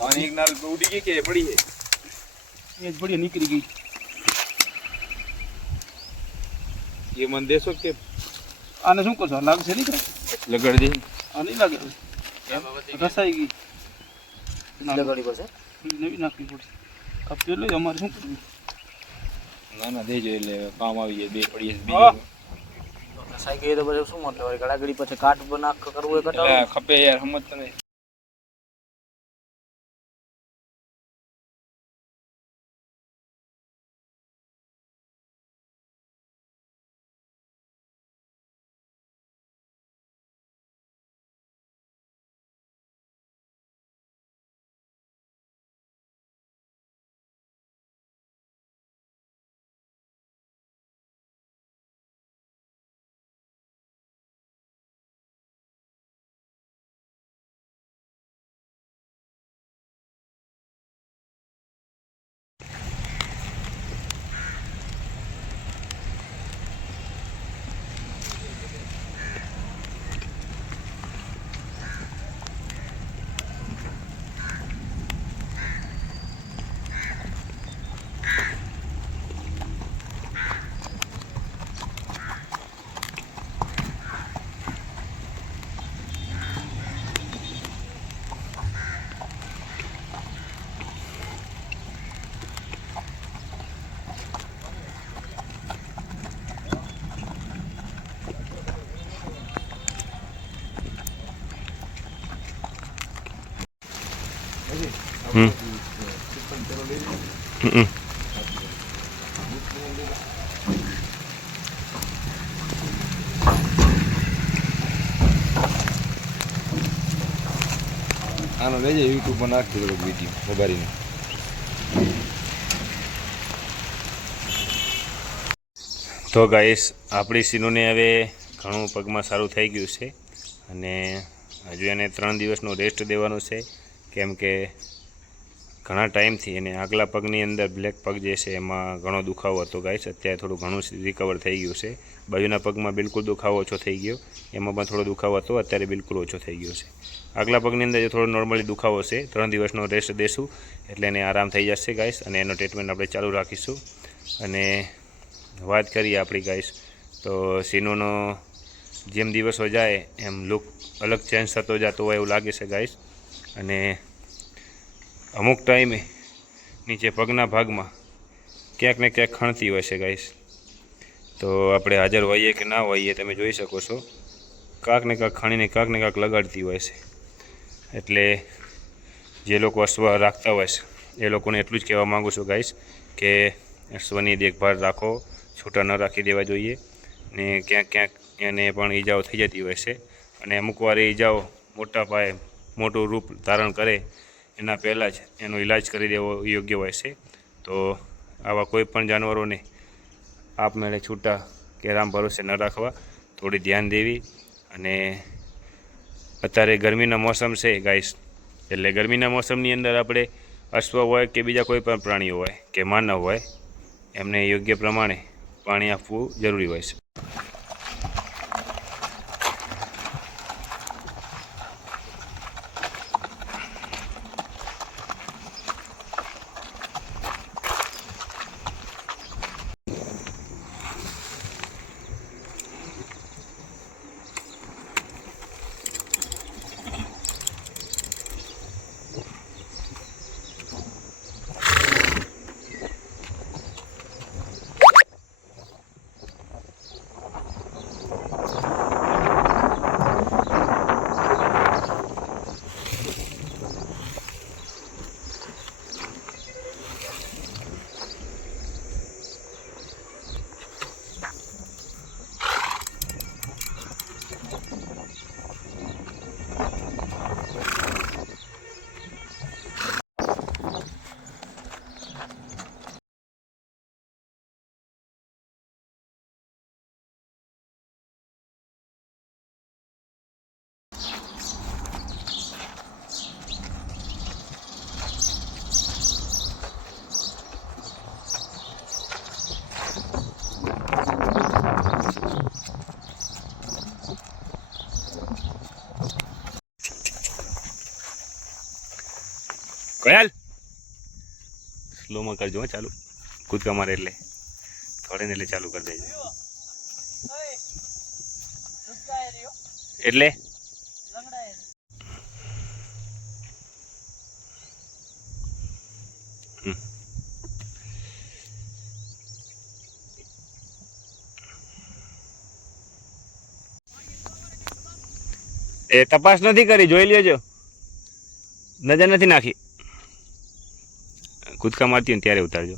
અને એક નાલ ઉડી ગઈ કે પડી છે એ જ પડી નીકળી ગઈ એ મને દેશો કે આને શું કરશો લાગશે નહીં ખરા? લગાડી દે આ નહીં લાગે રસાઈ ગઈ લગાડી પડશે નવી નાખવી પડશે કાપી લઈ અમારે શું કરવું ના ના દેજો એટલે કામ આવી જાય બે પડી છે હા. બીજી રસાઈ ગઈ તો પછી શું મતલબ વળી કડાકડી પછી કાટ બનાખ કરવું એ એટલે કટાવું ખપે યાર સમજતો હમ આનો લેજે યુટ્યુબ પર નાખી દો વીડિયો મોબાઈલને તો ગાઈસ આપણી સીનુને હવે ઘણું પગમાં સારું થઈ ગયું છે. અને હજુ એને ત્રણ દિવસનો રેસ્ટ દેવાનો છે. કેમ કે ઘણા ટાઈમથી એને આગલા પગની અંદર બ્લેક પગ જે છે એમાં ઘણો દુખાવો હતો ગાઈસ. અત્યારે થોડું ઘણું રિકવર થઈ ગયું છે. બાજુના પગમાં બિલકુલ દુખાવો ઓછો થઈ ગયો. એમાં પણ થોડો દુખાવો હતો, અત્યારે બિલકુલ ઓછો થઈ ગયો છે. આગલા પગની અંદર જે થોડો નોર્મલી દુખાવો છે, ત્રણ દિવસનો રેસ્ટ દેશું એટલે એને આરામ થઈ જશે ગાઈસ અને એનો ટ્રીટમેન્ટ આપણે ચાલુ રાખીશું. અને વાત કરીએ આપણી ગાઈસ, તો સિનોનો જેમ દિવસો જાય એમ લુક અલગ ચેન્જ થતો જતો હોય એવું લાગે છે ગાઈસ. અને અમુક ટાઈમે નીચે પગના ભાગમાં ક્યાંક ને ક્યાંક ખણતી હોય છે ગાઈસ તો આપણે હાજર હોઈએ કે ના હોઈએ તમે જોઈ શકો છો. કાંક ને કાંક ખણીને કાંક ને કાંક લગાડતી હોય છે. એટલે જે લોકો અશ્વ રાખતા હોય છે, એ લોકોને એટલું જ કહેવા માગું છું ગાઈસ કે અશ્વની દેખભાળ રાખો, છૂટા ન રાખી દેવા જોઈએ. ને ક્યાંક ક્યાંક એને પણ ઈજાઓ થઈ જતી હોય છે. અને અમુક વાર ઈજાઓ મોટા પાયે મોટું રૂપ ધારણ કરે એના પહેલાં જ એનો ઈલાજ કરી દેવો યોગ્ય હોય છે. તો આવા કોઈ પણ જાનવરોને આપમેળે છૂટા કે રામ ભરોસે ન રાખવા થોડી ધ્યાન દેવી અને અત્યારે ગરમીના મોસમ છે ગાઈસ. એટલે ગરમીના મોસમની અંદર આપણે અશ્વ હોય કે બીજા કોઈ પણ પ્રાણીઓ હોય કે માનવ હોય, એમને યોગ્ય પ્રમાણે પાણી આપવું જરૂરી હોય છે. કયાલ? સ્લોમાં કરજો ચાલુ. કૂદકા મારે એટલે. થોડે ને એટલે ચાલુ કરી દેજો. એટલે? એ તપાસ નથી કરી, જોઈ લેજો. નજર નથી નાખી. કૂદકા મારતી હોય ત્યારે ઉતારજો.